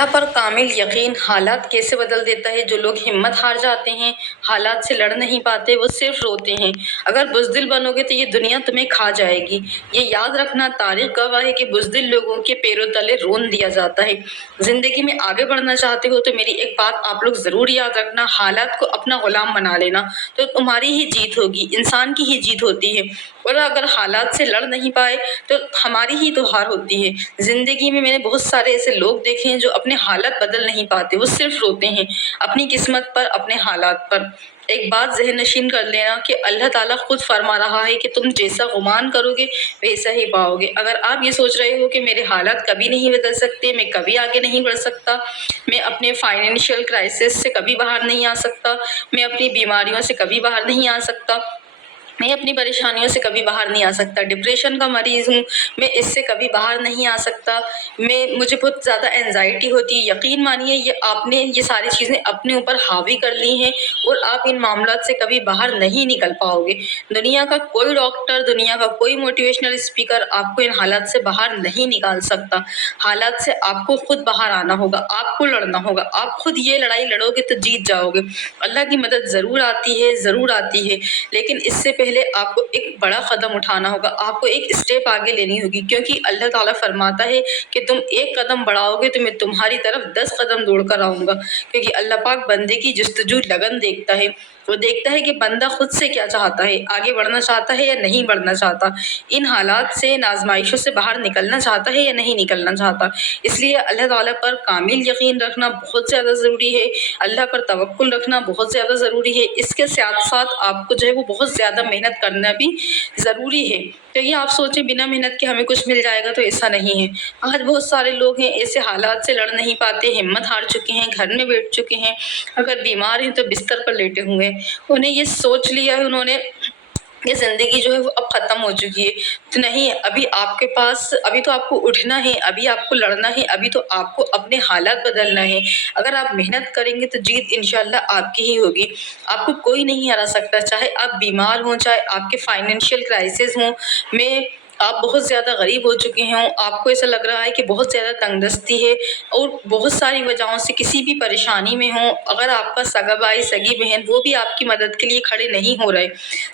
اللہ پر کامل یقین حالات کیسے بدل دیتا ہے۔ جو لوگ ہمت ہار جاتے ہیں، حالات سے لڑ نہیں پاتے، وہ صرف روتے ہیں۔ اگر بزدل بنو گے تو یہ دنیا تمہیں کھا جائے گی۔ یہ یاد رکھنا، تاریخ گواہ ہے کہ بزدل لوگوں کے پیروں تلے رون دیا جاتا ہے۔ زندگی میں آگے بڑھنا چاہتے ہو تو میری ایک بات آپ لوگ ضرور یاد رکھنا، حالات کو اپنا غلام بنا لینا تو تمہاری ہی جیت ہوگی، انسان کی ہی جیت ہوتی ہے۔ اور اگر حالات سے لڑ نہیں پائے تو ہماری ہی تو ہار ہوتی ہے۔ زندگی میں نے بہت سارے ایسے لوگ دیکھے ہیں جو اپنے حالات بدل نہیں پاتے، وہ صرف روتے ہیں اپنی قسمت پر، اپنے حالات پر۔ ایک بات ذہن نشین کر لینا کہ اللہ تعالیٰ خود فرما رہا ہے کہ تم جیسا گمان کرو گے ویسا ہی پاؤ گے۔ اگر آپ یہ سوچ رہے ہو کہ میرے حالات کبھی نہیں بدل سکتے، میں کبھی آگے نہیں بڑھ سکتا، میں اپنے فائنینشیل کرائسس سے کبھی باہر نہیں آ سکتا، میں اپنی بیماریوں سے کبھی باہر نہیں آ سکتا، میں اپنی پریشانیوں سے کبھی باہر نہیں آ سکتا، ڈپریشن کا مریض ہوں، میں اس سے کبھی باہر نہیں آ سکتا، مجھے بہت زیادہ اینزائٹی ہوتی ہے، یقین مانیے یہ آپ نے یہ ساری چیزیں اپنے اوپر حاوی کر لی ہیں اور آپ ان معاملات سے کبھی باہر نہیں نکل پاؤ گے۔ دنیا کا کوئی ڈاکٹر، دنیا کا کوئی موٹیویشنل اسپیکر آپ کو ان حالات سے باہر نہیں نکال سکتا۔ حالات سے آپ کو خود باہر آنا ہوگا، آپ کو لڑنا ہوگا، آپ خود یہ لڑائی لڑو گے تو جیت جاؤ گے۔ اللہ کی مدد ضرور آتی ہے، ضرور آتی ہے، لیکن اس سے پہلے آپ کو ایک بڑا قدم اٹھانا ہوگا، آپ کو ایک اسٹیپ آگے لینی ہوگی، کیونکہ اللہ تعالیٰ فرماتا ہے کہ تم ایک قدم بڑھاؤ گے تو میں تمہاری طرف 10 قدم دوڑ کر آؤں گا، کیونکہ اللہ پاک بندے کی جستجو لگن دیکھتا ہے۔ وہ دیکھتا ہے کہ بندہ خود سے کیا چاہتا ہے، آگے بڑھنا چاہتا ہے یا نہیں بڑھنا چاہتا، ان حالات سے، ان آزمائشوں سے باہر نکلنا چاہتا ہے یا نہیں نکلنا چاہتا۔ اس لیے اللہ تعالیٰ پر کامل یقین رکھنا بہت زیادہ ضروری ہے، اللہ پر توکل رکھنا بہت زیادہ ضروری ہے۔ اس کے ساتھ ساتھ آپ کو جو ہے وہ بہت زیادہ محنت کرنا بھی ضروری ہے، کیونکہ آپ سوچیں بنا محنت کے ہمیں کچھ مل جائے گا، تو ایسا نہیں ہے۔ آج بہت سارے لوگ ہیں ایسے حالات سے لڑ نہیں پاتے، ہمت ہار چکے ہیں، گھر میں بیٹھ چکے ہیں، اگر بیمار ہیں تو بستر پر لیٹے ہوئے ہیں، انہیں یہ سوچ لیا ہے انہوں نے کہ زندگی جو ہے وہ اب ختم ہو چکی ہے۔ تو نہیں، ابھی آپ کے پاس، ابھی تو آپ کو اٹھنا ہے، ابھی آپ کو لڑنا ہے، ابھی تو آپ کو اپنے حالات بدلنا ہے۔ اگر آپ محنت کریں گے تو جیت انشاءاللہ آپ کی ہی ہوگی، آپ کو کوئی نہیں ہرا سکتا، چاہے آپ بیمار ہوں، چاہے آپ کے فائنینشیل کرائسس ہوں، آپ بہت زیادہ غریب ہو چکے ہوں، آپ کو ایسا لگ رہا ہے کہ بہت زیادہ تنگ دستی ہے اور بہت ساری وجہوں سے کسی بھی پریشانی میں ہوں، اگر آپ کا سگا بھائی، سگی بہن، وہ بھی آپ کی مدد کے لیے کھڑے نہیں ہو رہے،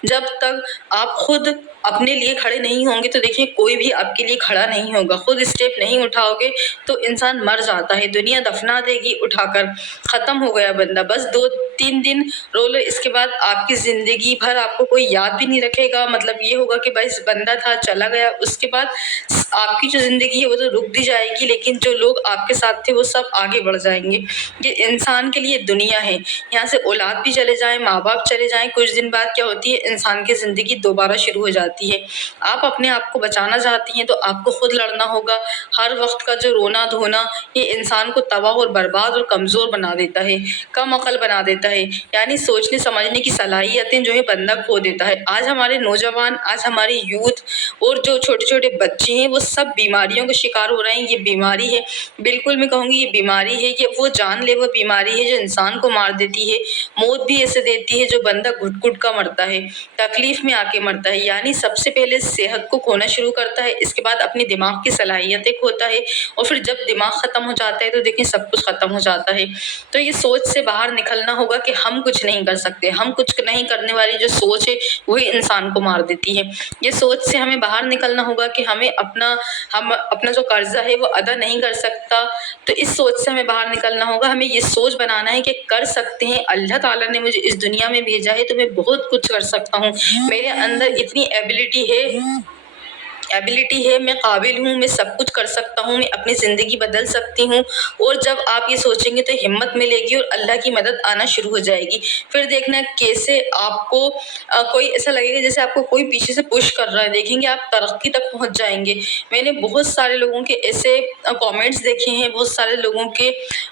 جب تک آپ خود اپنے لیے کھڑے نہیں ہوں گے تو دیکھیں کوئی بھی آپ کے لیے کھڑا نہیں ہوگا۔ خود اسٹیپ نہیں اٹھاؤ گے تو انسان مر جاتا ہے، دنیا دفنا دے گی اٹھا کر، ختم ہو گیا بندہ، بس 2-3 دن رو لو، اس کے بعد آپ کی زندگی بھر آپ کو کوئی یاد بھی نہیں رکھے گا، مطلب یہ ہوگا کہ بھائی بندہ تھا چلا گیا، اس کے بعد آپ کی جو زندگی ہے وہ تو رک بھی جائے گی، لیکن جو لوگ آپ کے ساتھ تھے وہ سب آگے بڑھ جائیں گے۔ یہ انسان کے لیے دنیا ہے، یہاں سے اولاد بھی چلے جائیں، ماں باپ چلے جائیں، کچھ دن بعد کیا ہوتی ہے، انسان کی زندگی دوبارہ شروع ہو جاتی ہے۔ آپ اپنے آپ کو بچانا چاہتی ہیں تو آپ کو خود لڑنا ہوگا۔ ہر وقت کا جو رونا دھونا یہ انسان کو تباہ اور برباد اور کمزور بنا دیتا ہے، کم عقل بنا دیتا ہے، یعنی سوچنے سمجھنے کی صلاحیتیں جو ہے بندہ کھو دیتا ہے۔ آج ہمارے نوجوان، آج ہماری یوتھ اور جو چھوٹے چھوٹے بچے ہیں وہ سب بیماریوں کا شکار ہو رہے ہیں۔ یہ بیماری ہے، بالکل میں کہوں گی یہ بیماری ہے، یہ وہ جان لیوا بیماری ہے جو انسان کو مار دیتی ہے، موت بھی ایسے دیتی ہے جو بندہ گھٹ گھٹ کا مرتا ہے، تکلیف میں آ کے مرتا ہے، یعنی سب سے پہلے صحت کو کھونا شروع کرتا ہے، اس کے بعد اپنی دماغ کی صلاحیتیں کھوتا ہے، اور پھر جب دماغ ختم ہو جاتا ہے تو دیکھیں سب کچھ ختم ہو جاتا ہے۔ تو یہ سوچ سے باہر نکلنا ہوگا کہ ہم کچھ نہیں کر سکتے، ہم کچھ نہیں کرنے والی جو سوچ ہے وہی انسان کو مار دیتی ہے۔ یہ سوچ سے ہمیں باہر نکلنا ہوگا کہ ہم اپنا جو قرضہ ہے وہ ادا نہیں کر سکتا، تو اس سوچ سے ہمیں باہر نکلنا ہوگا۔ ہمیں یہ سوچ بنانا ہے کہ کر سکتے ہیں، اللہ تعالیٰ نے مجھے اس دنیا میں بھیجا ہے تو میں بہت کچھ کر سکتا ہوں، میرے اندر اتنی ایبلٹی ہے، میں قابل ہوں، میں سب کچھ کر سکتا ہوں، میں اپنی زندگی بدل سکتی ہوں۔ اور جب آپ یہ سوچیں گے تو ہمت ملے گی اور اللہ کی مدد آنا شروع ہو جائے گی۔ پھر دیکھنا کیسے آپ کو کوئی ایسا لگے گا جیسے آپ کو کوئی پیچھے سے پش کر رہا ہے، دیکھیں گے آپ ترقی تک پہنچ جائیں گے۔ میں نے بہت سارے لوگوں کے ایسے کامنٹس دیکھے ہیں، بہت سارے لوگوں کے